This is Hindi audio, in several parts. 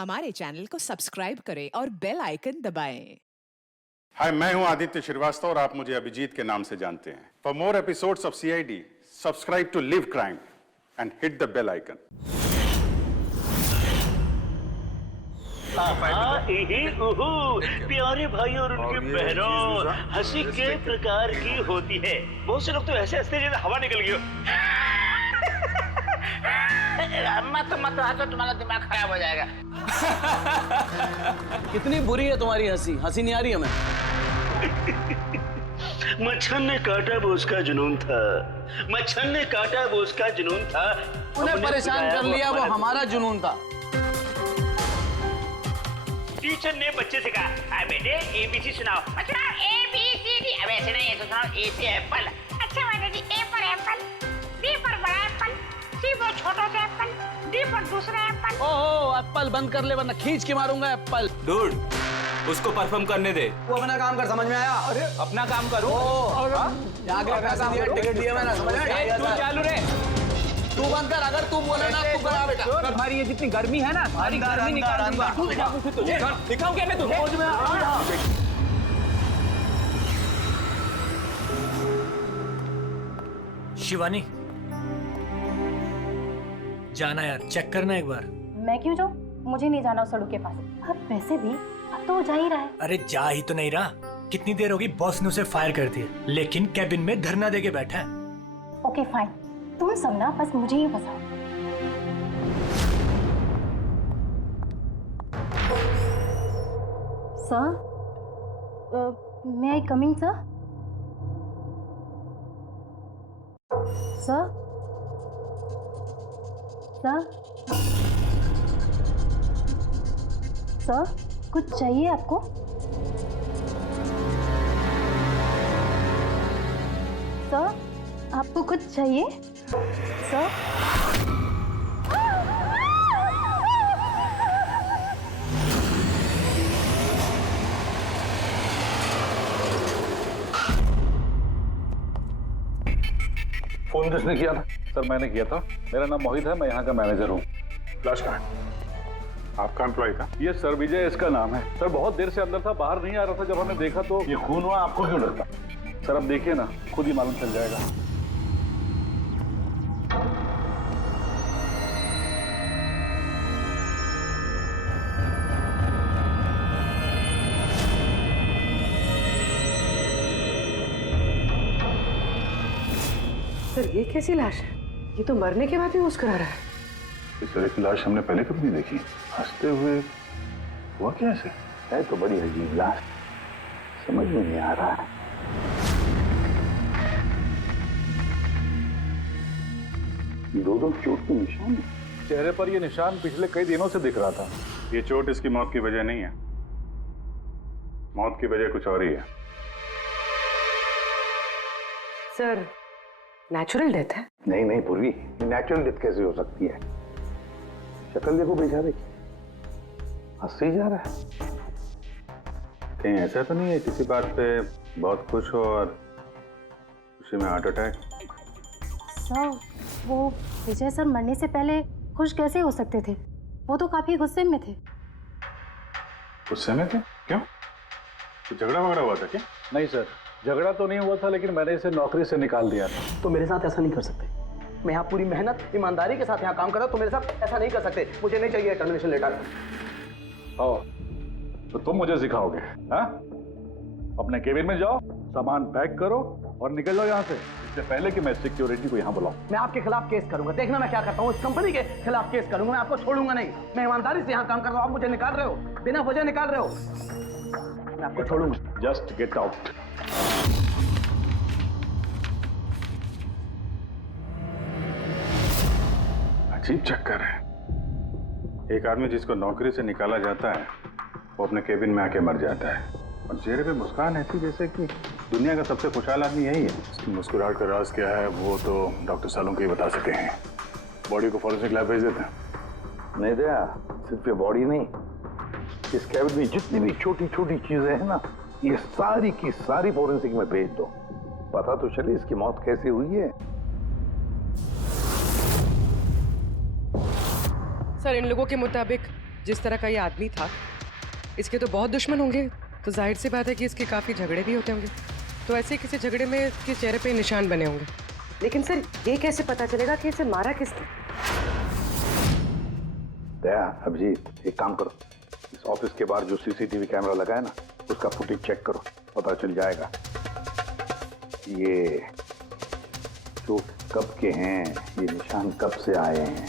हमारे चैनल को सब्सक्राइब करें और बेल आइकन दबाएं। हाय, मैं हूं आदित्य श्रीवास्तव और आप मुझे अभिजीत के नाम से जानते हैं। For more episodes of CID, subscribe to live crime and hit the bell icon. प्यारे भाई और उनकी बहनों, हंसी के प्रकार की होती है। बहुत से लोग तो ऐसे हंसते जैसे हवा निकल गई हो। मत हंसो, तुम्हारा दिमाग खराब हो जाएगा। कितनी बुरी है तुम्हारी हंसी? हंसी नहीं आ रही हमें। मच्छर ने काटा वो उसका जुनून था, मच्छर ने काटा वो उसका जुनून था। उन्हें परेशान कर लिया, वो हमारा जुनून था। टीचर ने बच्चे से कहा, बेटे ABC सुनाओ। बच्चा ABCD। अब ऐसे नहीं, ऐसे सुनाओ। A से एप्पल। अच्छा माता जी, A पर एप्पल, B पर बड़ा एप्पल, C पर छोटा सा एप्पल, D पर दूसरा एप्पल। ओहो, एप्पल बंद कर ले वरना खींच के मारूंगा एप्पल। डूड, उसको परफॉर्म करने दे। वो अपना काम कर, समझ में आया? अरे अपना काम करूं। जाके पैसे दिए, टिकट दिया मैंने, समझ में आया? तू चालू रे। तू बंद कर, अगर तू बोले ना तू करा बेटा। तुम्हारी ये जितनी गर्मी है ना, सारी गर्मी निकाल दूंगा। तुझे दिखाऊं क्या मैं तुझे? शिवानी, जाना यार, चेक करना एक बार। मैं क्यों जाऊं? मुझे नहीं जाना उस सड़क के पास। अब वैसे भी अब तो वो जा ही रहा है। अरे जा ही तो नहीं रहा। कितनी देर होगी बॉस ने उसे फायर कर दिया, लेकिन कैबिन में धरना देके बैठा है। ओके फाइन, तुम सब ना बस मुझे ही फंसाओ। Sir, may I coming sir? Sir, sir, sir, कुछ चाहिए आपको? सर, आपको कुछ चाहिए? सर, फोन किसने किया था? सर मैंने किया था। मेरा नाम मोहित है, मैं यहाँ का मैनेजर हूँ। लाश कहाँ है? आपका एम्प्लॉय था? ये सर विजय इसका नाम है। सर बहुत देर से अंदर था, बाहर नहीं आ रहा था। जब हमने देखा तो ये खून हुआ, आपको क्यों लगता? सर अब देखिए ना, खुद ही मालूम चल जाएगा। सर ये कैसी लाश है? ये तो मरने के बाद भी मुस्कुरा रहा है। इस तरह की लाश हमने पहले कभी नहीं देखी। हंसते हुए हुआ कैसे? है तो बड़ी अजीब लाश, समझ में नहीं आ रहा है। दो चोट के निशान है चेहरे पर। ये निशान पिछले कई दिनों से दिख रहा था। ये चोट इसकी मौत की वजह नहीं है। मौत की वजह कुछ और ही है। सर, नेचुरल डेथ है? नहीं नहीं पूर्वी, नेचुरल डेथ कैसे हो सकती है? शक्ल देखो बेचारे की, हंस ही जा रहा है। कहीं ऐसा तो नहीं है किसी बात पे बहुत खुश हो और खुशी में हार्ट अटैक? सर, वो विजय सर मरने से पहले खुश कैसे हो सकते थे? वो तो काफी गुस्से में थे। गुस्से में थे? क्यों? तो झगड़ा वगड़ा हुआ था क्या? नहीं सर, झगड़ा तो नहीं हुआ था, लेकिन मैंने इसे नौकरी से निकाल दिया था। तो मेरे साथ ऐसा नहीं कर सकते। मैं यहाँ पूरी मेहनत ईमानदारी के साथ यहाँ काम कर रहा हूँ, तो मेरे साथ ऐसा नहीं कर सकते। मुझे नहीं चाहिए टर्मिनेशन लेटर। आओ, तो तुम मुझे सिखाओगे? हाँ, अपने केबिन में जाओ, सामान पैक करो और निकल जाओ यहाँ से, इससे पहले कि मैं सिक्योरिटी को यहाँ बुलाऊं। मैं आपके खिलाफ केस करूंगा। देखना मैं क्या करता हूँ। इस कंपनी के खिलाफ केस करूंगा। मैं आपको छोड़ूंगा नहीं। मैं ईमानदारी से यहाँ काम कर रहा हूँ, आप मुझे निकाल रहे हो, बिना वजह निकाल रहे हो। मैं आपको छोड़ूंगा। Just get out. अजीब चक्कर है। एक आदमी जिसको नौकरी से निकाला जाता है वो अपने केबिन में आके मर जाता है और चेहरे पे मुस्कान ऐसी जैसे कि दुनिया का सबसे खुशहाल आदमी यही है। उसकी मुस्कुराहट का राज क्या है वो तो डॉक्टर सालुंके ही बता सके हैं। बॉडी को फॉरेंसिक लैब भेज देते हैं। नहीं दया, सिर्फ ये बॉडी नहीं, इस कैबिन में जितनी भी छोटी छोटी चीजें हैं ना, ये सारी की सारी फॉरेंसिक में भेज दो। पता तो चले इसकी मौत कैसे हुई है। सर, इन लोगों के मुताबिक जिस तरह का ये आदमी था, इसके तो बहुत दुश्मन होंगे, तो जाहिर सी बात है कि इसके काफ़ी झगड़े भी होते होंगे। तो ऐसे किसी झगड़े में इसके चेहरे पे निशान बने होंगे। लेकिन सर, ये कैसे पता चलेगा कि इसे मारा किसने? दया, अभिजीत, एक काम करो, इस ऑफिस के बाहर जो सीसीटीवी कैमरा लगा है ना, उसका फुटेज चेक करो, पता चल जाएगा ये चोट कब के हैं, ये निशान कब से आए हैं।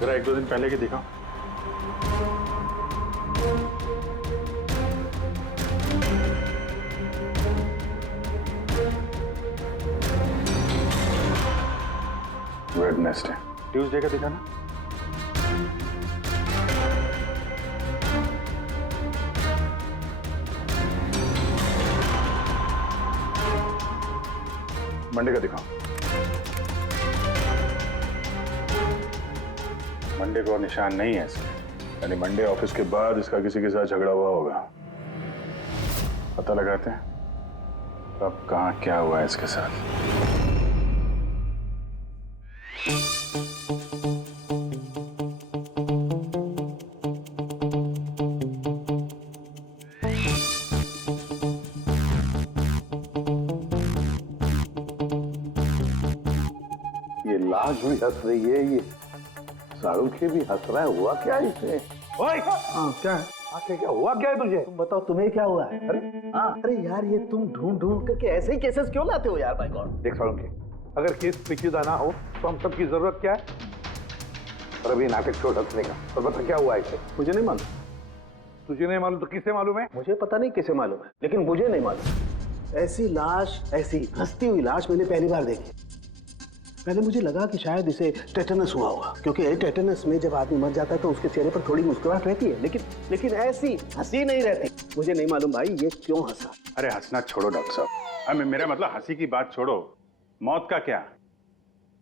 जरा 1-2 दिन पहले की दिखाओ। वेडनेसडे, ट्यूसडे का दिखाना। मंडे का दिखाओ। मंडे को निशान नहीं है इसमें, यानी मंडे ऑफिस के बाद इसका किसी के साथ झगड़ा हुआ होगा। पता लगाते हैं अब कहाँ क्या हुआ है इसके साथ। ये लाश भी हंस रही है, ये शाहरुख भी हंस रहा है। हुआ क्या है इसे? ओए! हाँ, क्या है? क्या हुआ क्या है तुझे? तुम बताओ, तुम्हें क्या हुआ है? अरे हाँ, अरे यार, ये तुम ढूंढ ढूंढ करके ऐसे ही केसेस क्यों लाते हो यार? By God. देख शाहरुख, अगर केस पेचीदा ना हो तो हम सबकी जरूरत क्या है? और अभी नाटक छोड़ हंसने का, और बता क्या हुआ इसे? मुझे नहीं मालूम। तुझे नहीं मालूम तो किसे मालूम है? मुझे पता नहीं किसे मालूम है, लेकिन मुझे नहीं मालूम। ऐसी लाश, ऐसी हंसती हुई लाश मैंने पहली बार देखी। पहले मुझे लगा कि शायद इसे टेटनस हुआ होगा, क्योंकि टेटनस में जब आदमी मर जाता है तो उसके चेहरे पर थोड़ी मुस्कुराहट रहती है, लेकिन ऐसी हंसी नहीं रहती। मुझे नहीं मालूम भाई ये क्यों हंसा। अरे हंसना छोड़ो डॉक्टर साहब, मेरा मतलब हंसी की बात छोड़ो, मौत का क्या?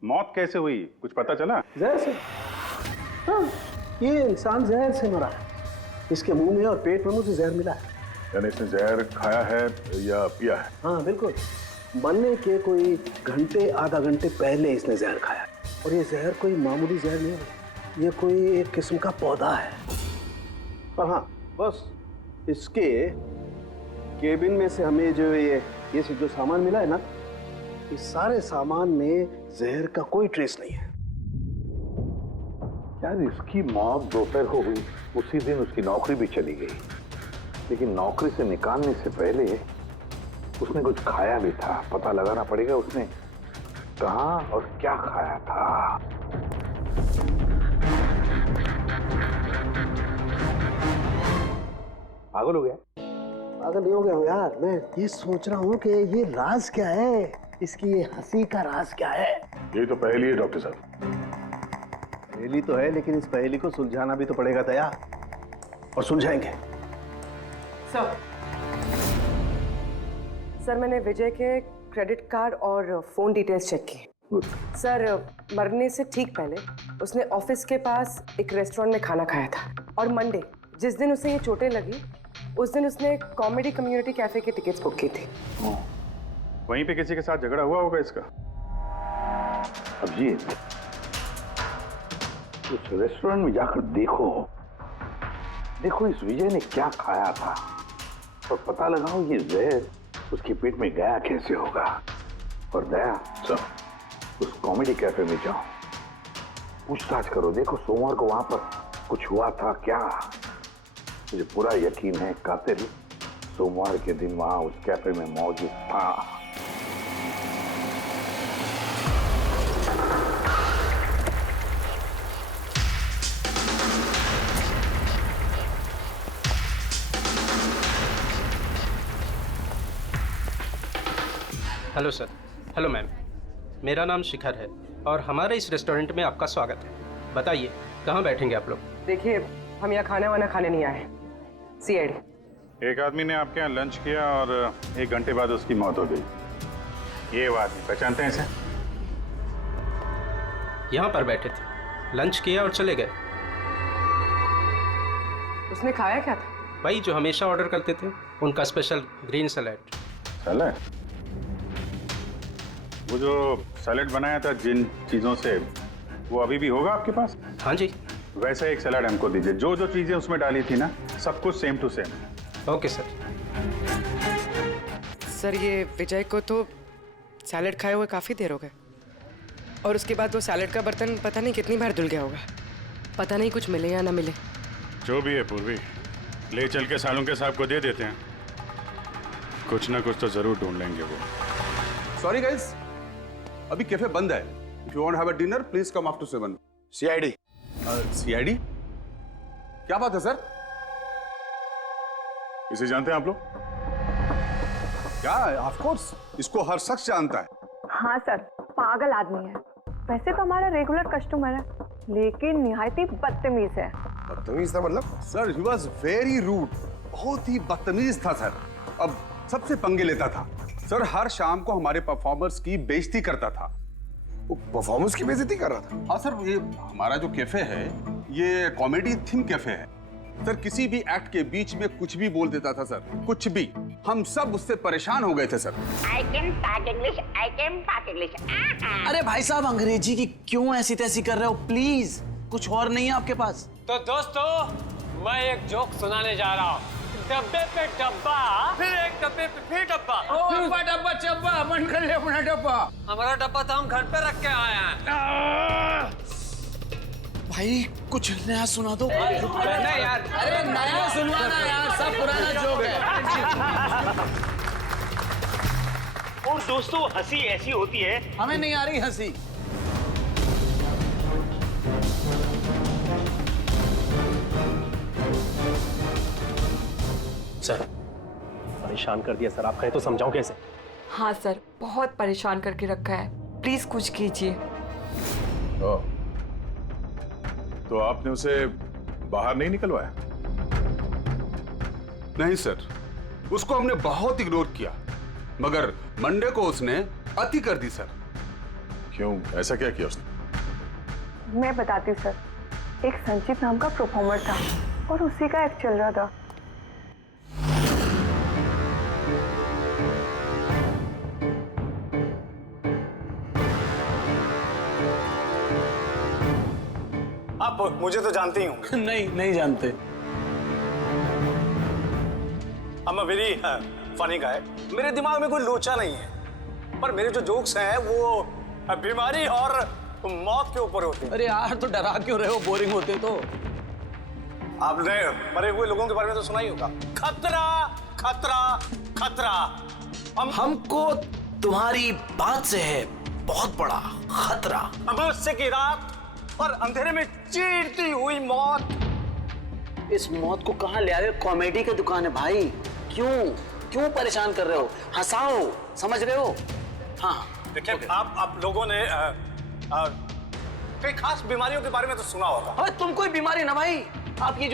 मौत कैसे हुई, कुछ पता चला? जहर से। हाँ, ये इंसान जहर से मरा है। इसके मुंह में और पेट में मुझे जहर मिला है। यानी इसने जहर खाया है या पिया है? हाँ बिल्कुल, मरने के कोई घंटे आधा घंटे पहले इसने जहर खाया। और ये जहर कोई मामूली जहर नहीं है, ये कोई एक किस्म का पौधा है। और हाँ, बस इसके केबिन में से हमें जो ये जो सामान मिला है ना, इस सारे सामान में जहर का कोई ट्रेस नहीं है। यार, इसकी मौत दोपहर को हुई, उसी दिन उसकी नौकरी भी चली गई, लेकिन नौकरी से निकालने से पहले उसने कुछ खाया भी था। पता लगाना पड़ेगा उसने कहाँ और क्या खाया था। पागल हो गया? पागल नहीं हो गया हूँ यार, मैं ये सोच रहा हूँ कि ये राज क्या है, इसकी ये हंसी का राज क्या है। ये तो पहेली है डॉक्टर साहब। पहेली तो है, लेकिन इस पहेली को सुलझाना भी तो पड़ेगा दया, और सुलझाएंगे। सर, मैंने विजय के क्रेडिट कार्ड और फोन डिटेल्स चेक की। सर, मरने से ठीक पहले उसने ऑफिस के पास एक रेस्टोरेंट में खाना खाया था, और मंडे जिस दिन उसे ये चोटें लगी, उस दिन उसने कॉमेडी कम्युनिटी कैफे की टिकट्स बुक की थी। वहीं पे किसी के साथ झगड़ा हुआ होगा इसका। अभिजीत, उस रेस्टोरेंट में जाकर देखो इस विजय ने क्या खाया था, और पता लगाओ ये जहर उसके पेट में गया कैसे होगा। और दया, उस कॉमेडी कैफे में जाओ, पूछताछ करो, देखो सोमवार को वहां पर कुछ हुआ था क्या। मुझे पूरा यकीन है कातिल सोमवार के दिन वहां उस कैफे में मौजूद था। Hello sir. हेलो मैम, मेरा नाम शिखर है और हमारे इस रेस्टोरेंट में आपका स्वागत है। बताइए कहाँ बैठेंगे आप लोग? देखिए, हम यहाँ खाना वाना खाने नहीं आए, सीआईडी। एक आदमी ने आपके यहाँ लंच किया और 1 घंटे बाद उसकी मौत हो गई। ये वो आदमी पहचानते हैं इसे? यहाँ पर बैठे थे, लंच किया और चले गए। उसने खाया क्या था? वही जो हमेशा ऑर्डर करते थे, उनका स्पेशल ग्रीन सैलेड। सैलेड? वो जो सैलेड बनाया था जिन चीज़ों से, वो अभी भी होगा आपके पास? हाँ जी। वैसे एक सैलेड हमको दीजिए, जो जो चीज़ें उसमें डाली थी ना, सब कुछ same to same. Okay sir. Sir ये विजय को तो सैलेड खाए हुए काफ़ी देर हो गए, और उसके बाद वो सैलेड का बर्तन पता नहीं कितनी बार धुल गया होगा। पता नहीं कुछ मिले या ना मिले। जो भी है पूर्वी, ले चल के सालुंके साहब को दे देते हैं, कुछ ना कुछ तो जरूर ढूंढ लेंगे वो। सॉरी गाइस, अभी कैफे बंद है। If you want have a dinner please come after 7। CID. CID? क्या बात है सर? इसे जानते हैं आप लोग? क्या? ऑफ कोर्स, इसको हर शख्स जानता है। हाँ सर, पागल आदमी है। वैसे तो हमारा रेगुलर कस्टमर है, लेकिन निहायती बदतमीज है। बदतमीज था मतलब? Sir he was very rude, बहुत ही बदतमीज था सर। अब सबसे पंगे लेता था सर, हर शाम को हमारे परफॉर्मर्स की बेइज्जती करता था। वो परफॉर्मेंस की बेइज्जती कर रहा था? हाँ सर, ये हमारा जो कैफे है ये कॉमेडी थीम कैफे है सर। किसी भी एक्ट के बीच में कुछ भी बोल देता था सर, कुछ भी। हम सब उससे परेशान हो गए थे sir. I can talk English, I can talk English. अरे भाई साहब, अंग्रेजी की क्यों ऐसी तैसी कर रहे हो? प्लीज, कुछ और नहीं है आपके पास? तो दोस्तों, मैं एक जोक सुनाने जा रहा हूँ। डब्बे पे डब्बा, फिर एक डब्बे पे फिर डब्बा। डब्बा डब्बा चब्बा, मन कर ले अपना डब्बा। हमारा डब्बा तो हम घर पे रख के आए हैं। भाई कुछ नया सुना दो। नहीं यार, अरे नया सुनवाना यार, सब पुराना जोक है। और दोस्तों, हंसी ऐसी होती है। हमें नहीं आ रही हंसी। सर, परेशान कर दिया सर, आप कहें तो समझाऊं कैसे? हाँ सर, बहुत परेशान करके रखा है, प्लीज कुछ कीजिए। तो आपने उसे बाहर नहीं निकलवाया? नहीं सर, उसको हमने बहुत इग्नोर किया, मगर मंडे को उसने अति कर दी सर। क्यों, ऐसा क्या किया उसने? मैं बताती हूँ सर, एक संचित नाम का परफॉर्मर था और उसी का एक्ट चल रहा था। आप मुझे तो जानते ही होंगे। नहीं जानते। I'm a very funny guy। मेरे दिमाग में कोई लोचा नहीं है, पर मेरे जो जोक्स हैं वो बीमारी और मौत के ऊपर होते हैं। अरे यार, तो डरा क्यों रहे हो? बोरिंग होते तो। आपने मरे हुए लोगों के बारे में तो सुना ही होगा। खतरा खतरा खतरा। हमको तुम्हारी बात से है बहुत बड़ा खतरा। अमावस्या की रात और अंधेरे में चीरती हुई मौत। इस मौत को कहाँ ले आए? कॉमेडी की दुकान है भाई। क्यों परेशान कर रहे हो? हंसाओ, समझ रहे हो? हाँ देखिए, आप लोगों ने कई खास बीमारियों के बारे में तो सुना होगा। अरे तुम कोई बीमारी ना भाई। आप ये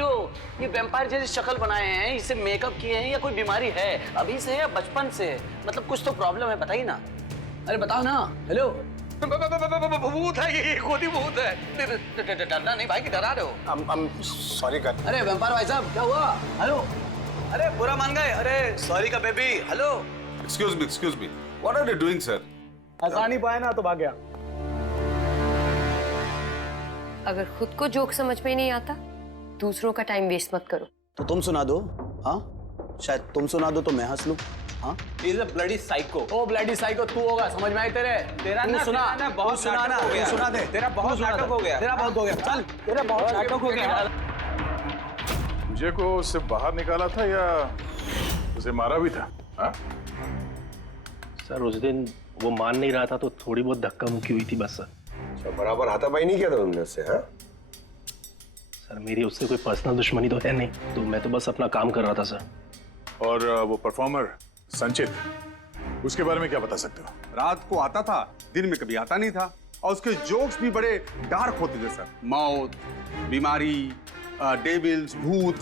वैम्पायर जैसी शक्ल बनाए हैं, इसे मेकअप किए हैं, या कोई बीमारी है अभी से या बचपन से? मतलब कुछ तो प्रॉब्लम है, बताइए ना। अरे बताओ ना। हेलो, भूत है ये, खुद ही भूत है। डरना नहीं भाई, कि डरा रहे हो? सॉरी कर। अरे वैम्पायर भाई साहब, क्या हुआ? हेलो, अरे बुरा मान गए? अरे सॉरी का baby. Hello, excuse me, what are you doing sir? हंसा नहीं पाया ना तो भाग गया। अगर खुद को जोक समझ में नहीं आता, दूसरों का टाइम वेस्ट मत करो। तो तुम सुना दो। हाँ, शायद तुम सुना दो तो मैं हंस लूं। हाँ, He's a bloody psycho। ओ ब्लडी साइको तू होगा, समझ में आई तेरे? तेरा ना सुना, बहुत सुना ना, नाटक हो गया। सुना दे। तेरा बहुत नाटक हो गया। तेरा बहुत हो गया। चल, तेरा बहुत नाटक हो गया। मुझे को उससे बाहर निकाला था या उसे मारा भी था? हाँ? सर उस दिन वो मान नहीं रहा था तो थोड़ी बहुत धक्का मुक्की हुई थी बस सर। अच्छा, बराबर हाथापाई नहीं किया था तुमने उससे? हाँ सर, मेरी उससे कोई पर्सनल दुश्मनी तो है नहीं, तो मैं तो बस अपना काम कर रहा था सर। और वो परफॉर्मर संचित, उसके बारे में क्या बता सकते हो? रात को आता था, दिन में कभी आता नहीं था, और उसके जोक्स भी बड़े डार्क होते थे सर। मौत, बीमारी, डेविल्स, भूत,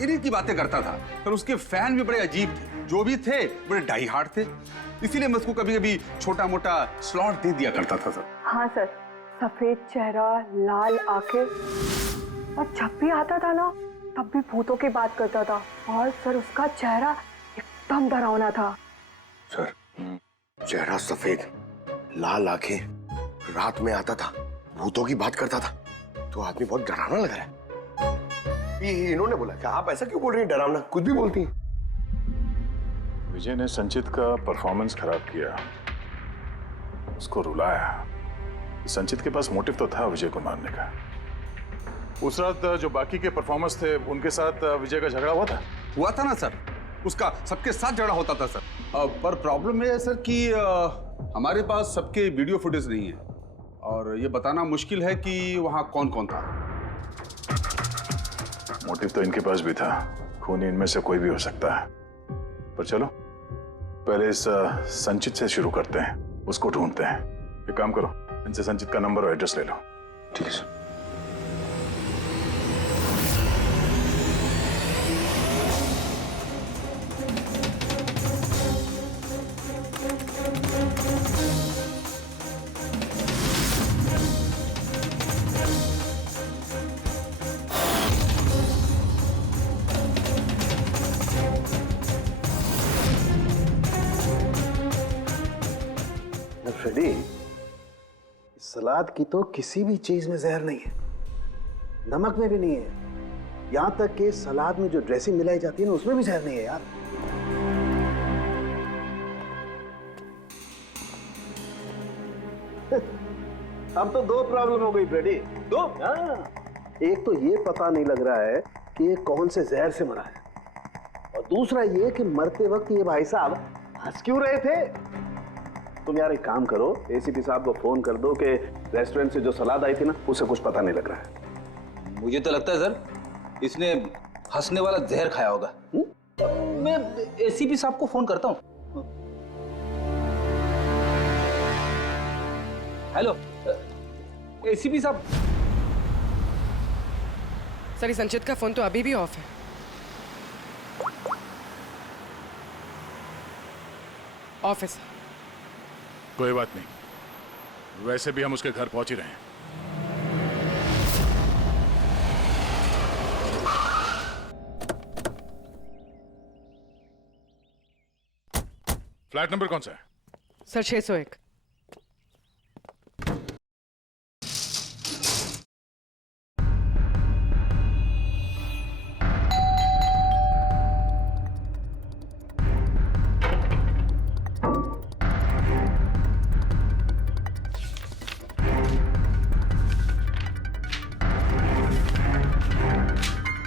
इन्हीं की बातें करता था। पर उसके फैन भी बड़े अजीब थे, जो भी थे बड़े डाई हार्ड थे। इसीलिए मैं उसको कभी कभी छोटा मोटा स्लॉट दे दिया करता था सर। हाँ सर, सफेद चेहरा, लाल आंखें, और जब भी आता था ना तब भी भूतों की बात करता था और सर उसका चेहरा एकदम डरावना था। सर चेहरा सफेद, लाल आंखें, रात में आता था, भूतों की बात करता था, तो आदमी बहुत डरावना लग रहा है। ये इन्होंने बोला कि आप ऐसा क्यों बोल रही हैं, डरावना कुछ भी बोलती हैं। विजय ने संचित का परफॉर्मेंस खराब किया, उसको रुलाया। संचित के पास मोटिव तो था विजय को मारने का। उस रात जो बाकी के परफॉर्मर्स थे उनके साथ विजय का झगड़ा हुआ था ना सर, उसका सबके साथ झगड़ा होता था सर। पर प्रॉब्लम ये है सर कि हमारे पास सबके वीडियो फुटेज नहीं है और ये बताना मुश्किल है कि वहां कौन कौन था। मोटिव तो इनके पास भी था, खूनी इनमें से कोई भी हो सकता है। पर चलो पहले इस संचित से शुरू करते हैं, उसको ढूंढते हैं। एक काम करो, इनसे संचित का नंबर और एड्रेस ले लो। ठीक है सर। फ्रेडी, सलाद की तो किसी भी चीज में जहर नहीं है, नमक में भी नहीं है, यहां तक कि सलाद में जो ड्रेसिंग मिलाई जाती है ना उसमें भी जहर नहीं है यार। अब तो दो प्रॉब्लम हो गई फ्रेडी, दो। एक तो ये पता नहीं लग रहा है कि ये कौन से जहर से मरा है, और दूसरा ये कि मरते वक्त ये भाई साहब हंस क्यों रहे थे। तुम यार एक काम करो, एसीपी साहब को फोन कर दो कि रेस्टोरेंट से जो सलाद आई थी ना उसे कुछ पता नहीं लग रहा है। मुझे तो लगता है सर इसने हंसने वाला जहर खाया होगा। मैं एसीपी साहब को फोन करता हूँ। हेलो एसीपी साहब। सर संचित का फोन तो अभी भी ऑफ है। ऑफिस। कोई बात नहीं, वैसे भी हम उसके घर पहुंच ही रहे हैं। फ्लैट नंबर कौन सा है? सर 601।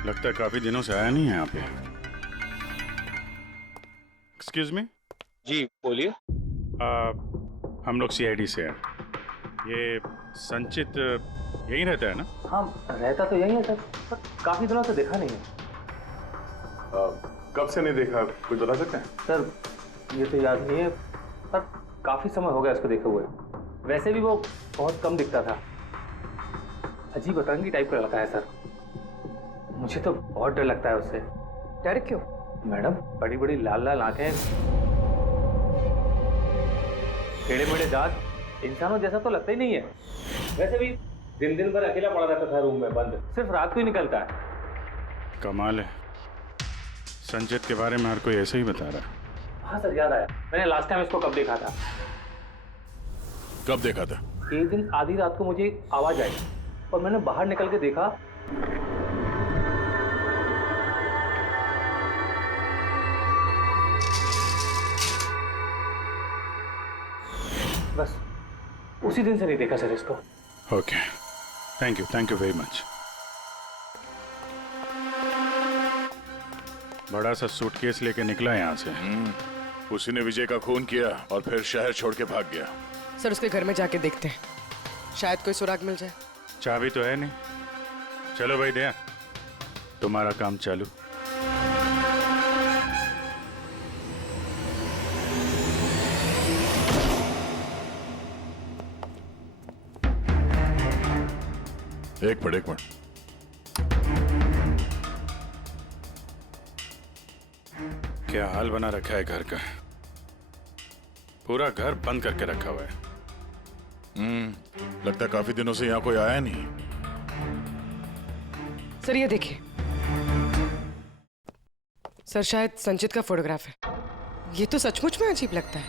लगता है काफी दिनों से आया नहीं है यहाँ पे। Excuse me. जी बोलिए। हम लोग सीआईडी से हैं। ये संचित यहीं रहता है ना? हाँ रहता तो यहीं है सर, पर काफी दिनों से देखा नहीं है। कब से नहीं देखा, कुछ बता सकते हैं? सर ये तो याद नहीं है, पर काफी समय हो गया उसको देखे हुए। वैसे भी वो बहुत कम दिखता था, अजीब अतरंगी टाइप का लड़का है सर। मुझे तो बहुत डर लगता है उससे। डर क्यों? मैडम बड़ी बड़ी लाल लाल आंखें, टेढ़े मेढ़े दांत, इंसानों जैसा तो लगता ही नहीं है। वैसे भी दिन दिन भर अकेला पड़ा रहता था रूम में बंद, सिर्फ रात को ही निकलता है। कमाल है, संचित के बारे में हर कोई ऐसे ही बता रहा है। हाँ सर याद आया, मैंने लास्ट टाइम इसको कब देखा था। कब देखा था? एक दिन आधी रात को मुझे आवाज आई और मैंने बाहर निकल के देखा, बस उसी दिन से नहीं देखा सर इसको। Okay, thank you very much. बड़ा सा सूटकेस लेके निकला यहाँ से। उसी ने विजय का खून किया और फिर शहर छोड़ के भाग गया। सर उसके घर में जाके देखते हैं, शायद कोई सुराग मिल जाए। चाबी तो है नहीं। चलो भाई दया, तुम्हारा काम चालू। एक मिनट। क्या हाल बना रखा है घर का, पूरा घर बंद करके रखा हुआ है। लगता है काफी दिनों से यहाँ कोई आया नहीं। सर ये देखिए, सर शायद संचित का फोटोग्राफ है। ये तो सचमुच में अजीब लगता है।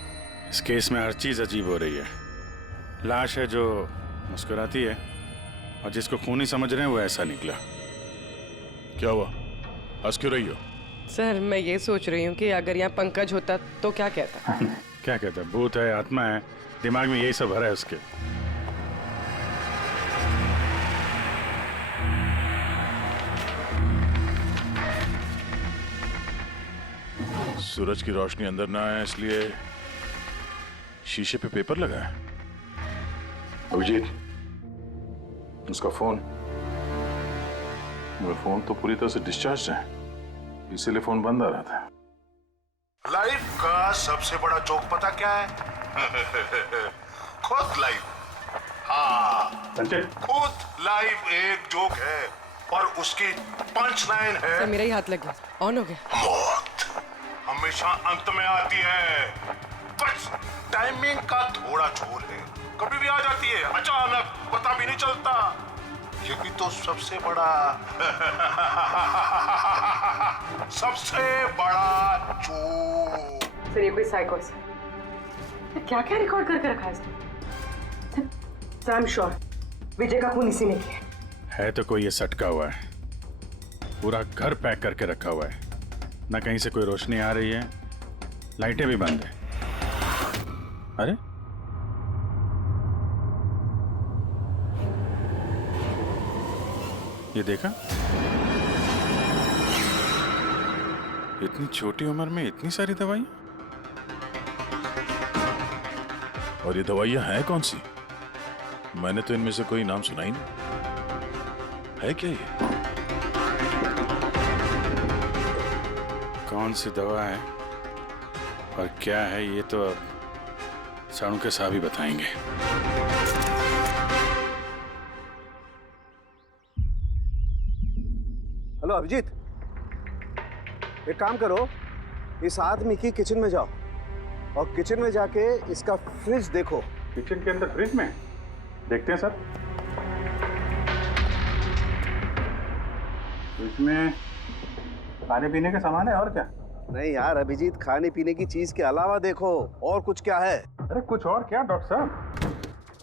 इस केस में हर चीज अजीब हो रही है। लाश है जो मुस्कुराती है और जिसको खूनी समझ रहे हैं वो ऐसा निकला। क्या हुआ, हंस क्यों रही हो? सर मैं ये सोच रही हूँ कि अगर यहाँ पंकज होता तो क्या कहता। क्या कहता है? भूत है, आत्मा है, दिमाग में यही सब भरा है उसके। सूरज की रोशनी अंदर ना आए इसलिए शीशे पे पेपर लगा है। अभिजीत, उसका फोन। वो फोन तो पूरी तरह से डिस्चार्ज है, इसीलिए फोन बंद आ रहा था। लाइफ का सबसे बड़ा जोक पता क्या है? खुद लाइफ। हाँ, खुद लाइफ एक जोक है और उसकी पंच लाइन है। सर मेरा ही हाथ लग गया, ऑन हो गया। मौत हमेशा अंत में आती है, बस टाइमिंग का थोड़ा झोल है। कभी भी आ जाती है अचानक, पता भी नहीं चलता। यही तो सबसे बड़ा सबसे बड़ा जोक। सर ये कोई साइको है। क्या क्या रिकॉर्ड करके रखा है इसने? सर आई एम श्योर विजय का खून इसी ने किया है। तो कोई ये सटका हुआ है, पूरा घर पैक करके रखा हुआ है। ना कहीं से कोई रोशनी आ रही है, लाइटें भी बंद है। अरे ये देखा, इतनी छोटी उम्र में इतनी सारी दवाइयां। और ये दवाइयां हैं कौन सी? मैंने तो इनमें से कोई नाम सुना ही नहीं। है क्या ये? कौन सी दवा है और क्या है ये तो अब साणु के साहब ही बताएंगे। हेलो अभिजीत, एक काम करो, इस आदमी की किचन में जाओ और किचन में जाके इसका फ्रिज देखो। किचन के अंदर फ्रिज में? देखते हैं सर। इसमें खाने पीने का सामान है और क्या? नहीं यार अभिजीत, खाने पीने की चीज के अलावा देखो और कुछ क्या है। अरे कुछ और क्या डॉक्टर साहब?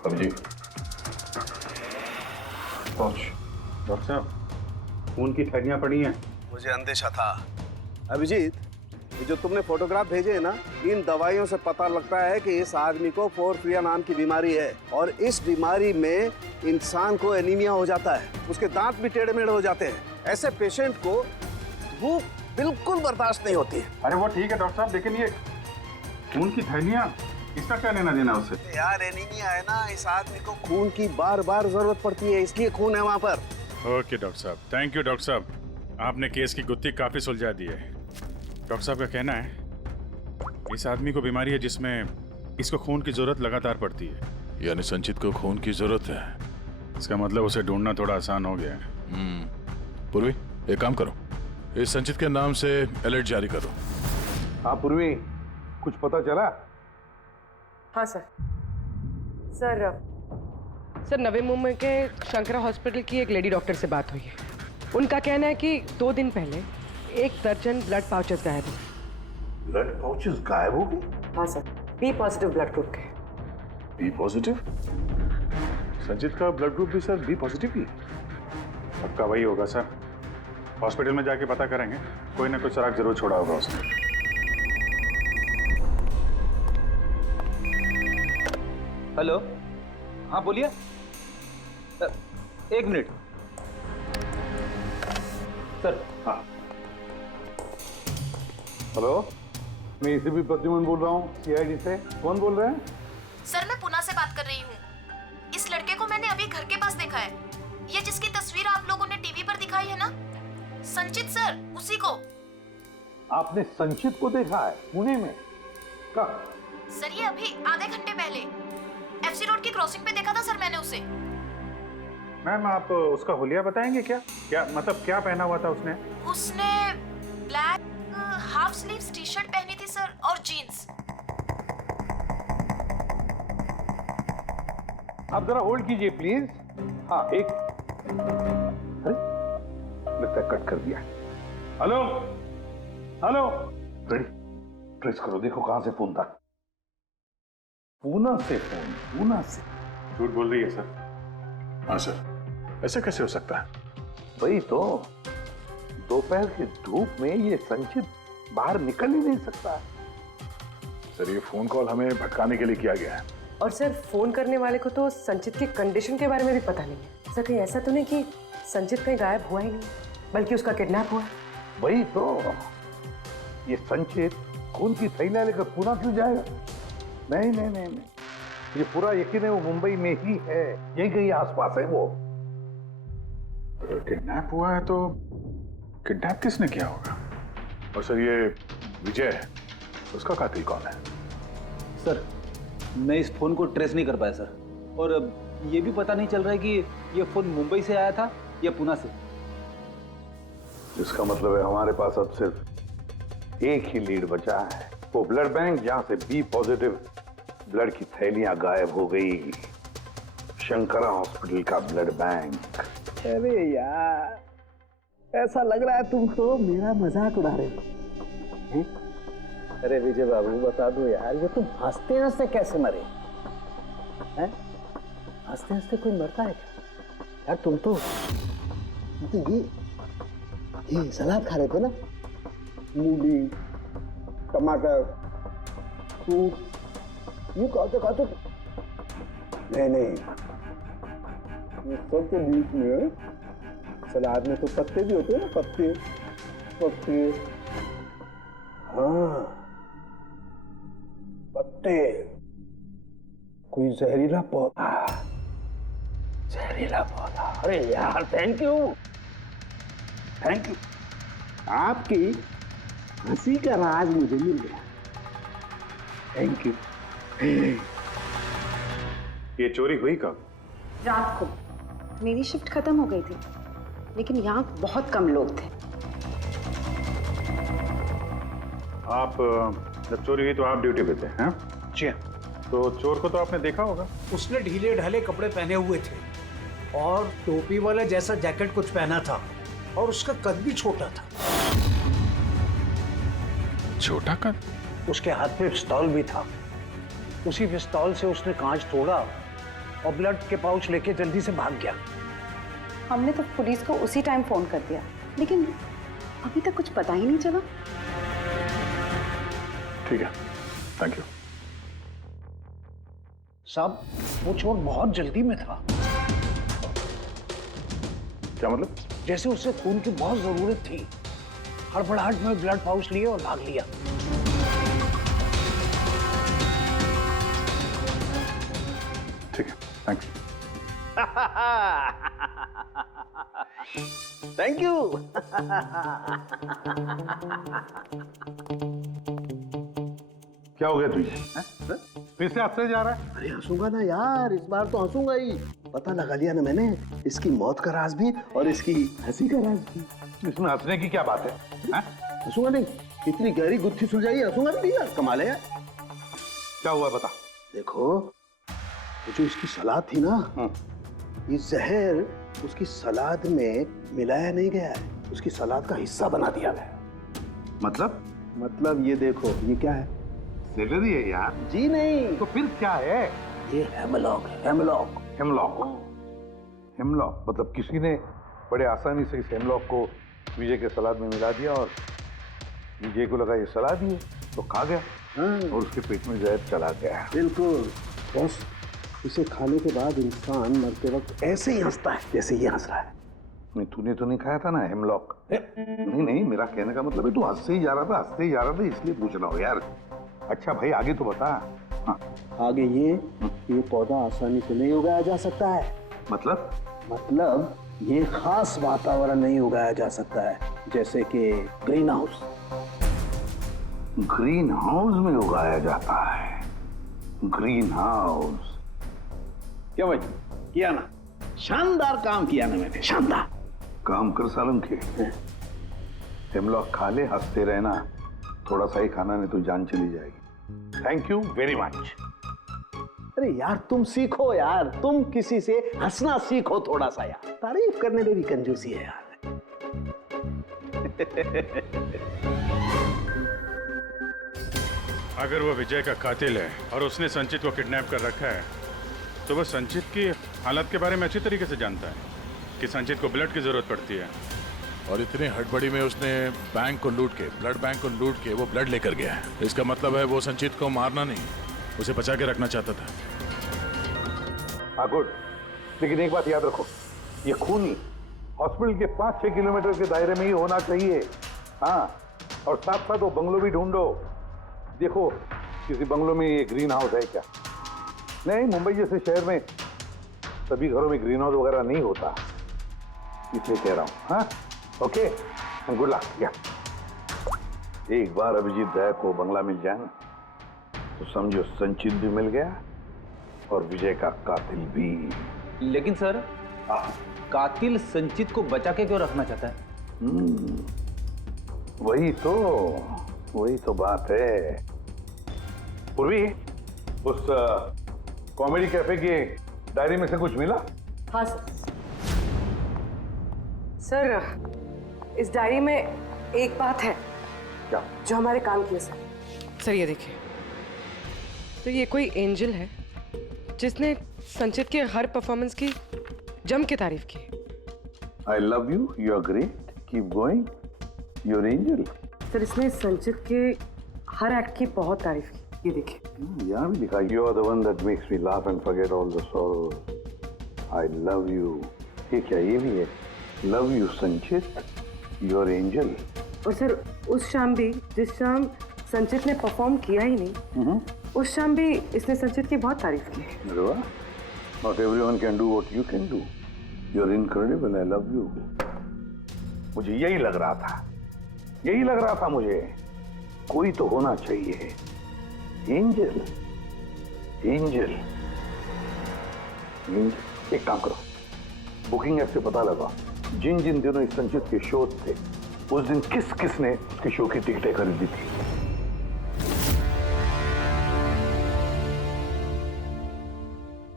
अभिजीत, डॉक्टर साहब, खून की थैलियां पड़ी हैं। मुझे अंदेशा था। अभिजीत, ये जो तुमने फोटोग्राफ भेजे हैं ना, इन दवाइयों से पता लगता है कि इस आदमी को पोर्फिरिया नाम की बीमारी है और इस बीमारी में इंसान को एनीमिया हो जाता है, उसके दांत भी टेढ़े मेढ़े हो जाते हैं। ऐसे पेशेंट को भूख बिल्कुल बर्दाश्त नहीं होती है। अरे वो ठीक है डॉक्टर साहब, लेकिन ये खून की थैलियां, इसका क्या लेना देना उससे? यार एनीमिया है ना, इस आदमी को खून की बार बार जरूरत पड़ती है, इसलिए खून है वहाँ पर। ओके डॉक्टर साहब, थैंक यू डॉक्टर साहब, आपने केस की गुत्थी काफी सुलझा दी है। डॉक्टर साहब का कहना है इस आदमी को बीमारी है जिसमें इसको खून की जरूरत लगातार पड़ती है। यानी संचित को खून की जरूरत है। इसका मतलब उसे ढूंढना थोड़ा आसान हो गया है। पूर्वी, एक काम करो, इस संचित के नाम से अलर्ट जारी करो। हाँ पूर्वी, कुछ पता चला? हाँ सर। सर नवी मुंबई के शंकरा हॉस्पिटल की एक लेडी डॉक्टर से बात हुई है। उनका कहना है कि 2 दिन पहले 1 दर्जन ब्लड पाउचेस गायब हुए। ब्लड पाउचेस गायब हो गए? हाँ sir, B positive blood group के। B positive? संचित का ब्लड ग्रुप भी सर बी पॉजिटिव ही है। पक्का वही होगा सर, हॉस्पिटल में जाके पता करेंगे, कोई ना कोई सुराग जरूर छोड़ा होगा उसने। हेलो, हाँ बोलिए। 1 मिनट सर। हाँ हेलो, मैं एसीपी प्रद्युमन बोल रहा हूँ, सीआईडी से। कौन बोल रहे हैं? सर मैं पुणे से बात कर रही हूँ। इस लड़के को मैंने अभी घर के पास देखा है। ये जिसकी तस्वीर आप लोगों ने टीवी पर दिखाई है ना, संचित सर, उसी को। आपने संचित को देखा है पुणे में? कब? सर ये अभी आधे घंटे पहले एफसी रोड की क्रॉसिंग पे देखा था सर मैंने उसे। मैम आप उसका हुलिया बताएंगे क्या? क्या मतलब क्या पहना हुआ था उसने? उसने black half sleeves T shirt पहनी थी सर और जीन्स। आप जरा होल्ड कीजिए प्लीज। हाँ एक, अरे लगता है कट कर दिया। हेलो, हेलो रेडी, ट्रेस करो, देखो कहां से फोन था। पूना से फोन, पूना से। झूठ बोल रही है सर। हाँ सर, ऐसा कैसे हो सकता है? वही तो, दोपहर की धूप में ये संचित बाहर निकल ही नहीं सकता। सर ये फोन कॉल हमें भटकाने के लिए किया गया है। और सर फोन करने वाले को तो संचित की कंडीशन के बारे में भी पता नहीं है। सर कहीं ऐसा तो नहीं कि संचित कहीं गायब हुआ ही नहीं, बल्कि उसका किडनैप हुआ? वही तो, ये संचित खून की थैलियां लेकर पूना क्यों जाएगा? नहीं नहीं नहीं नहीं, ये पूरा यकीन है वो मुंबई में ही है, यही कहीं आसपास है वो। किडनैप हुआ है तो किडनैप किसने किया होगा? और सर ये विजय है, उसका कातिल कौन है? सर मैं इस फोन को ट्रेस नहीं कर पाया सर, और ये भी पता नहीं चल रहा है कि ये फोन मुंबई से आया था या पुणे से। इसका मतलब है हमारे पास अब सिर्फ एक ही लीड बचा है, वो ब्लड बैंक जहां से बी पॉजिटिव ब्लड की थैलियां गायब हो गई, शंकरा हॉस्पिटल का ब्लड बैंक। अरे यार, ऐसा लग रहा है तुम तो मेरा मजाक उड़ा रहे हो। अरे विजय बाबू बता दो यार, ये तुम हंसते हंसते कैसे मरे हैं? हंसते हंसते कोई मरता है क्या यार? तुम तो ये सलाद खा रहे थे ना, मूली टमाटर फ्रूट, ये खाते नहीं, ये सब के बीच में सलाद में तो पत्ते भी होते हैं ना, पत्ते। हाँ पत्ते, कोई जहरीला पौधा। अरे यार थैंक यू, आपकी हंसी का राज मुझे मिल गया, थैंक यू। ये चोरी हुई कब? रात को। मेरी शिफ्ट खत्म हो गई थी, लेकिन यहाँ बहुत कम लोग थे। आप जब चोरी हुई तो आप ड्यूटी पे थे? हैं? जी तो चोर को तो आपने देखा होगा। उसने ढीले ढाले कपड़े पहने हुए थे और टोपी वाला जैसा जैकेट कुछ पहना था, और उसका कद भी छोटा था। छोटा कद? उसके हाथ में पिस्तौल भी था। उसी पिस्तौल से उसने कांच तोड़ा और ब्लड के पाउच लेके जल्दी से भाग गया। हमने तो पुलिस को उसी टाइम फोन कर दिया, लेकिन अभी तक कुछ पता ही नहीं चला। ठीक है, थैंक यू। साहब वो चोर बहुत जल्दी में था। क्या मतलब? जैसे उसे खून की बहुत जरूरत थी, हड़बड़ाहट में ब्लड पाउच लिए और भाग लिया। ठीक है, थैंक्स। Thank you. क्या हो गया तुझे? फिर से हंसने जा रहा है? अरे हंसूंगा ना यार, इस बार तो हंसूंगा ही। पता लगा लिया ना मैंने इसकी मौत का राज भी और इसकी हंसी का राज भी। इसमें हंसने की क्या बात है? हंसूंगा नहीं, इतनी गहरी गुत्थी सुलझाई, हंसूंगा नहीं यार, कमाल है यार। क्या हुआ बता। देखो ये जो इसकी सलाद थी ना, ये जहर उसकी सलाद में मिलाया नहीं गया है, उसकी सलाद का हिस्सा बना दिया गया। मतलब ये देखो, ये क्या है? सेलरी है यार। जी नहीं। तो फिर क्या है? ये हेमलॉक है, हेमलॉक। हेमलॉक मतलब किसी ने बड़े आसानी से इस हेमलॉक को विजय के सलाद में मिला दिया और विजय को लगा ये सलाद ही है तो खा गया और उसके पेट में जहर चला गया। बिल्कुल बस, इसे खाने के बाद इंसान मरते वक्त ऐसे ही हंसता है जैसे ये हंस रहा है। नहीं तूने तो नहीं खाया था ना हेमलॉक? नहीं, मेरा कहने का मतलब है तू हंसते ही जा रहा था इसलिए पूछ रहा हूँ यार। अच्छा भाई आगे तो बता। हाँ। आगे ये पौधा आसानी से नहीं उगाया जा सकता है। मतलब ये खास वातावरण नहीं उगाया जा सकता है, जैसे कि ग्रीन हाउस। ग्रीन हाउस में उगाया जाता है? ग्रीन हाउस क्या भाई किया ना, शानदार काम किया ना मैंने, शानदार काम कर सालम के। हेमलॉक खा ले, हंसते रहना, थोड़ा सा ही खाना नहीं तो जान चली जाएगी। Thank you very much. अरे यार तुम सीखो यार, तुम किसी से हंसना सीखो थोड़ा सा यार, तारीफ करने में भी कंजूसी है यार। अगर वो विजय का कातिल है और उसने संचित को किडनैप कर रखा है तो वो संचित की हालत के बारे में अच्छी तरीके से जानता है कि संचित को ब्लड की जरूरत पड़ती है। और इतनी हड़बड़ी में उसने बैंक को लूट के, ब्लड बैंक को लूट के वो ब्लड लेकर गया है। इसका मतलब है वो संचित को मारना नहीं, उसे बचा के रखना चाहता था। हाँ गुड, लेकिन एक बात याद रखो, ये खून ही हॉस्पिटल के 5-6 किलोमीटर के दायरे में ही होना चाहिए। हाँ, और साथ साथ वो बंगलो भी ढूंढो। देखो किसी बंगलो में ये ग्रीन हाउस है क्या? नहीं, मुंबई जैसे शहर में सभी घरों में ग्रीन हाउस वगैरह नहीं होता, इसलिए कह रहा हूँ। हाँ ओके, गुड लक। या एक बार अभिजीत दया को बंगला मिल जाए ना तो समझो संचित भी मिल गया और विजय का कातिल भी। लेकिन सर, कातिल संचित को बचा के क्यों रखना चाहता है? वही तो बात है। पूर्वी, उस कॉमेडी कैफे की डायरी में से कुछ मिला? हाँ सर, इस डायरी में एक बात है क्या जो हमारे काम की है सर। ये देखिए, तो ये कोई एंजल है जिसने संचित के हर परफॉर्मेंस की जम के तारीफ की। I love you, you are great, keep going, you are angel. Sir, इसने संचित के हर एक्ट की बहुत तारीफ की। ये देखिए, यहाँ भी लिखा, you are the one that makes me laugh and forget all the sorrows, I love you. ये क्या, ये भी है, love you Sanchit, you are angel. और सर, उस शाम भी, जिस शाम संचित ने परफॉर्म किया ही नहीं, उस शाम भी इसने संचित की बहुत तारीफ की। अरे वाह, not everyone can do what you can do, you are incredible, I love you. मुझे यही लग रहा था मुझे, कोई तो होना चाहिए, एंजल। एक काम करो, बुकिंग ऐप से पता लगा जिन जिन दिनों इस संचित के शो थे उस दिन किस किस ने उसके शो की टिकटें खरीदी थी।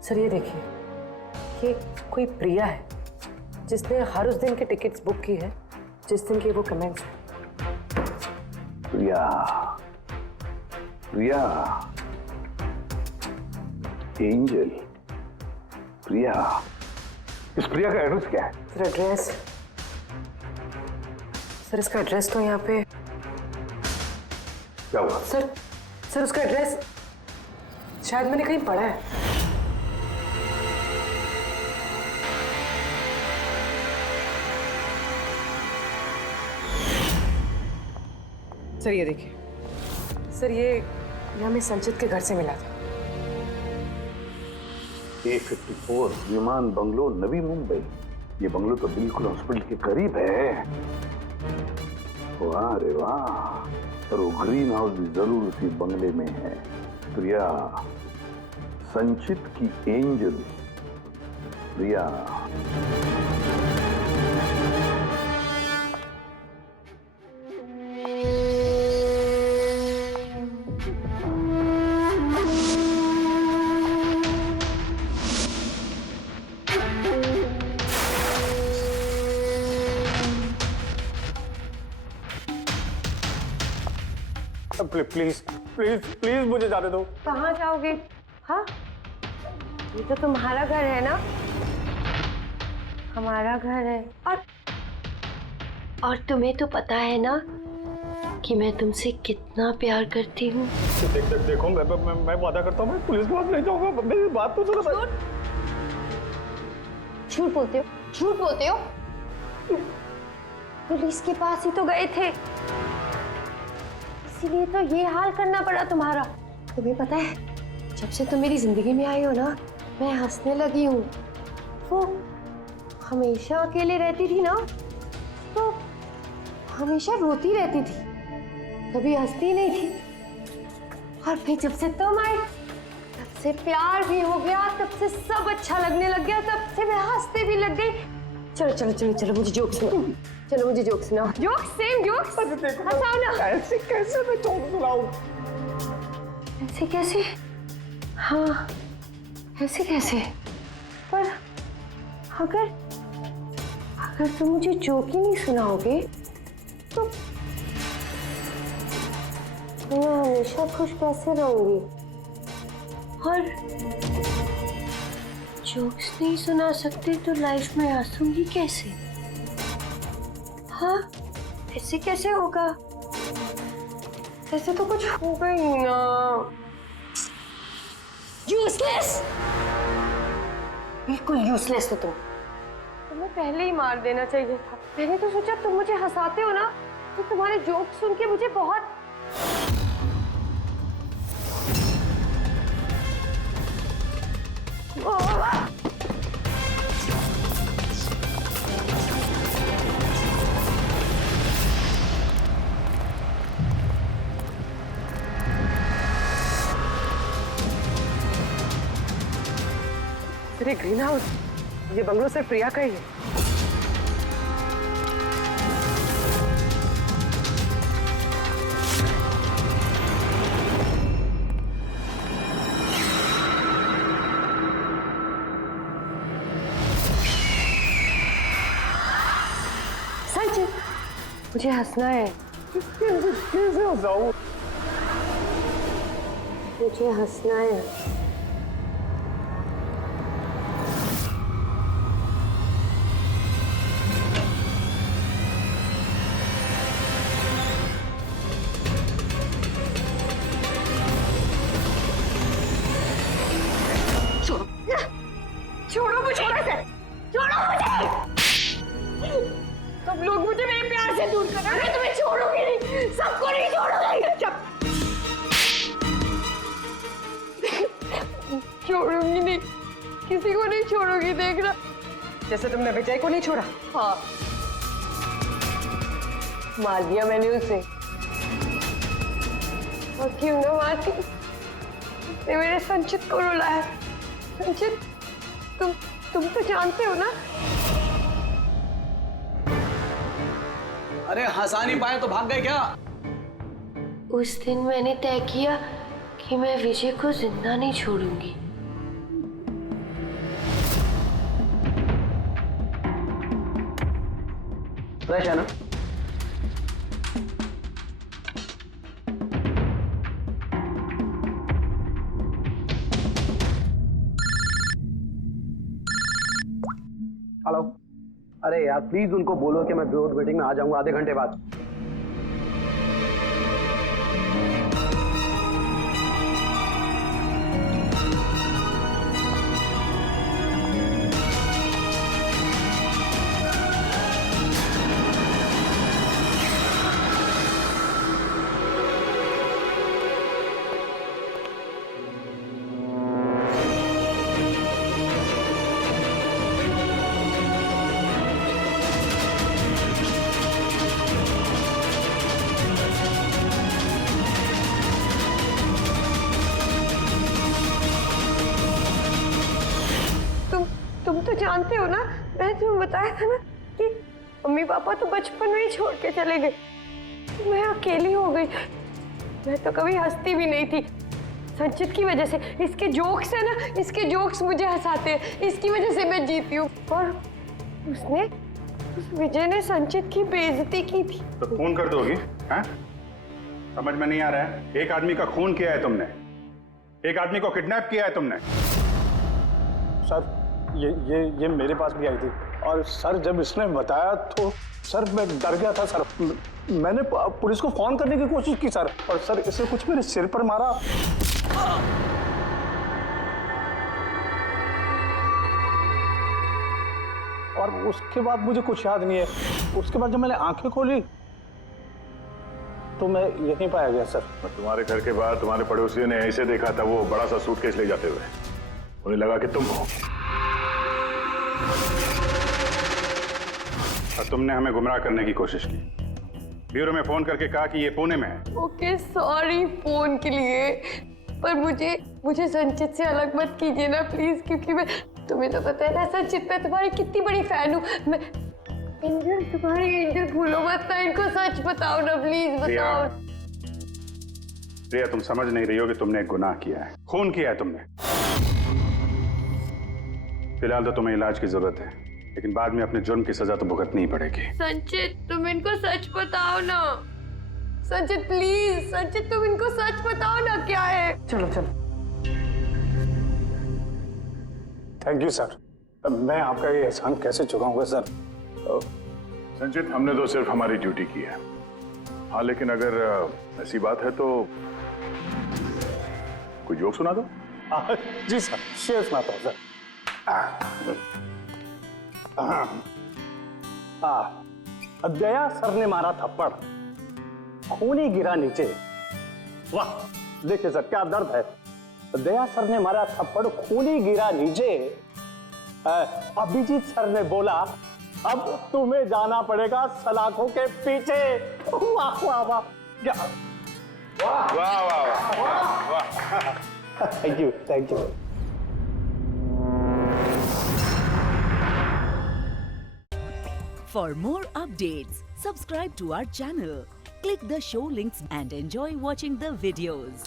सर ये देखिए, ये कोई प्रिया है जिसने हर उस दिन के टिकट्स बुक की है जिस दिन के वो कमेंट्स हैं। प्रिया, एंजल, प्रिया। इस प्रिया का एड्रेस क्या है? सर एड्रेस, सर इसका एड्रेस तो यहाँ पे क्या हुआ? सर उसका एड्रेस शायद मैंने कहीं पढ़ा है। सर ये देखिए, सर ये हमें संचित के घर से मिला था। A54 विमान बंगलो, नवी मुंबई। ये बंगलो तो बिल्कुल हॉस्पिटल के करीब है। वाह रे वाह, और वो ग्रीन हाउस भी जरूर उसी बंगले में है। प्रिया, संचित की angel Priya. Please please please मुझे जाने दो। कहाँ जाओगे? हाँ, ये तो तुम्हारा घर है ना? हमारा घर है। और तुम्हें तो पता है ना कि मैं तुमसे कितना प्यार करती हूँ। देखो मैं वादा करता हूँ, मैं पुलिस के पास नहीं जाऊंगा। मेरी बात तो सुनो। झूठ बोलते हो। पुलिस के पास ही तो गए थे, इसीलिए तो ये हाल करना पड़ा तुम्हारा। तुम्हें पता है, जब से तुम मेरी जिंदगी में आई हो ना, मैं हंसने लगी हूँ। वो हमेशा अकेले रहती थी ना, तो हमेशा रोती रहती थी, कभी हंसती नहीं थी। और फिर जब से तुम आई, तब से प्यार भी हो गया, तब से सब अच्छा लगने लग गया, तब से मैं हंसते भी लग गई। चलो चलो चलो चलो, मुझे जोक सुनाओ। चलो मुझे जोक सुनाओ। Joke, same joke. हंसाओ ना। ऐसे कैसे मैं जोक सुनाऊं? ऐसे कैसे? हाँ, ऐसे कैसे? पर अगर तुम मुझे जोक ही नहीं सुनाओगे तो मैं हमेशा खुश कैसे रहूंगी और जोक्स नहीं सुना सकते तो लाइफ में हंसूंगी कैसे? हाँ, ऐसे कैसे होगा? ऐसे तो कुछ होगा ही ना। यूजलेस, बिल्कुल यूजलेस हो तुम। तुम्हें पहले ही मार देना चाहिए था। मैंने तो सोचा तुम मुझे हंसाते हो ना, तो तुम्हारे जोक सुन के मुझे बहुत अरे ग्रीन हाउस, ये बंगलो सिर्फ प्रिया का ही है। संचित, मुझे हंसना है। कैसे हंसाऊं? मुझे हंसना है। छोड़ो मुझे, छोड़ो मुझे। सब लोग मुझे मेरे प्यार से दूर कर रहे हैं। मैं तुम्हें छोड़ूंगी नहीं, सबको नहीं छोड़ूंगी। छोड़ूंगी नहीं, किसी को नहीं छोड़ूंगी, देखना। जैसे तुमने विजय को नहीं छोड़ा। हाँ, मार दिया मैंने उसे। और क्यों ना मारती, उसने मेरे संचित को रुलाया। संचित, तुम तो जानते हो ना। अरे हंसा नहीं पाए तो भाग गए क्या? उस दिन मैंने तय किया कि मैं विजय को जिंदा नहीं छोड़ूंगी। फ्रेश है ना? हेलो। अरे यार प्लीज उनको बोलो कि मैं बोर्ड मीटिंग में आ जाऊंगा आधे घंटे बाद। तुम तो जानते हो ना, मैंने तुम्हें बताया था ना कि मम्मी पापा तो बचपन में ही छोड़ के चले गए। मैं अकेली हो गई। मैं तो कभी हंसती भी नहीं थी, संचित की वजह से। इसके जोक्स है ना, इसके जोक्स मुझे हंसाते हैं, इसकी वजह से मैं जीती हूँ। और उस विजय ने संचित की बेइज्जती की थी। तो खून कर दोगी? हैं? समझ में नहीं आ रहा है? एक आदमी का खून किया है तुमने, एक आदमी को किडनैप किया है तुमने। सर ये मेरे पास भी आई थी और सर जब इसने बताया तो सर मैं डर गया था सर। मैंने पुलिस को फोन करने की कोशिश की सर, और सर इसने कुछ मेरे सिर पर मारा। और उसके बाद मुझे कुछ याद नहीं है। उसके बाद जब मैंने आंखें खोली तो मैं यहीं पाया गया सर। तुम्हारे घर के बाहर तुम्हारे पड़ोसियों ने ऐसे देखा था, वो बड़ा सा सूटकेस ले जाते हुए। उन्हें लगा कि तुम हो और तुमने हमें गुमराह करने की कोशिश की। ब्यूरो में फोन करके कहा कि ये पुणे में है। ओके सॉरी फोन के लिए, पर मुझे संचित से अलग मत कीजिए ना प्लीज, क्योंकि मैं, तुम्हें तो पता है ना संचित, मैं तुम्हारी कितनी बड़ी फैन हूँ। मैं एंजल, तुम्हारी एंजल भूलो मत ना, इनको सच बताओ ना प्लीज, बताओ। प्रिया तुम समझ नहीं रही हो कि तुमने एक गुनाह किया है, खून किया है तुमने। फिलहाल तो तुम्हें इलाज की जरूरत है, लेकिन बाद में अपने जुर्म की सजा तो भुगतनी ही पड़ेगी। संचित तुम इनको सच बताओ ना। संचित प्लीज, संचित तुम इनको सच बताओ ना क्या है। चलो चलो। Thank you sir. मैं आपका ये एहसान कैसे चुकाऊंगा सर। संचित, हमने तो सिर्फ हमारी ड्यूटी की है। हाँ, लेकिन अगर ऐसी बात है तो कोई जोक सुना दो। जी सर, शेयर सुनाता हूँ सर। दया सर ने मारा थप्पड़, खूनी गिरा नीचे। वाह, देखिए सर क्या दर्द है। दया सर ने मारा थप्पड़, खूनी गिरा नीचे। अभिजीत सर ने बोला, अब तुम्हें जाना पड़ेगा सलाखों के पीछे। वाह वाह वाह, क्या वाह वाह वाह वाह वाह। Thank you, thank you. For more updates, subscribe to our channel, click the show links and enjoy watching the videos.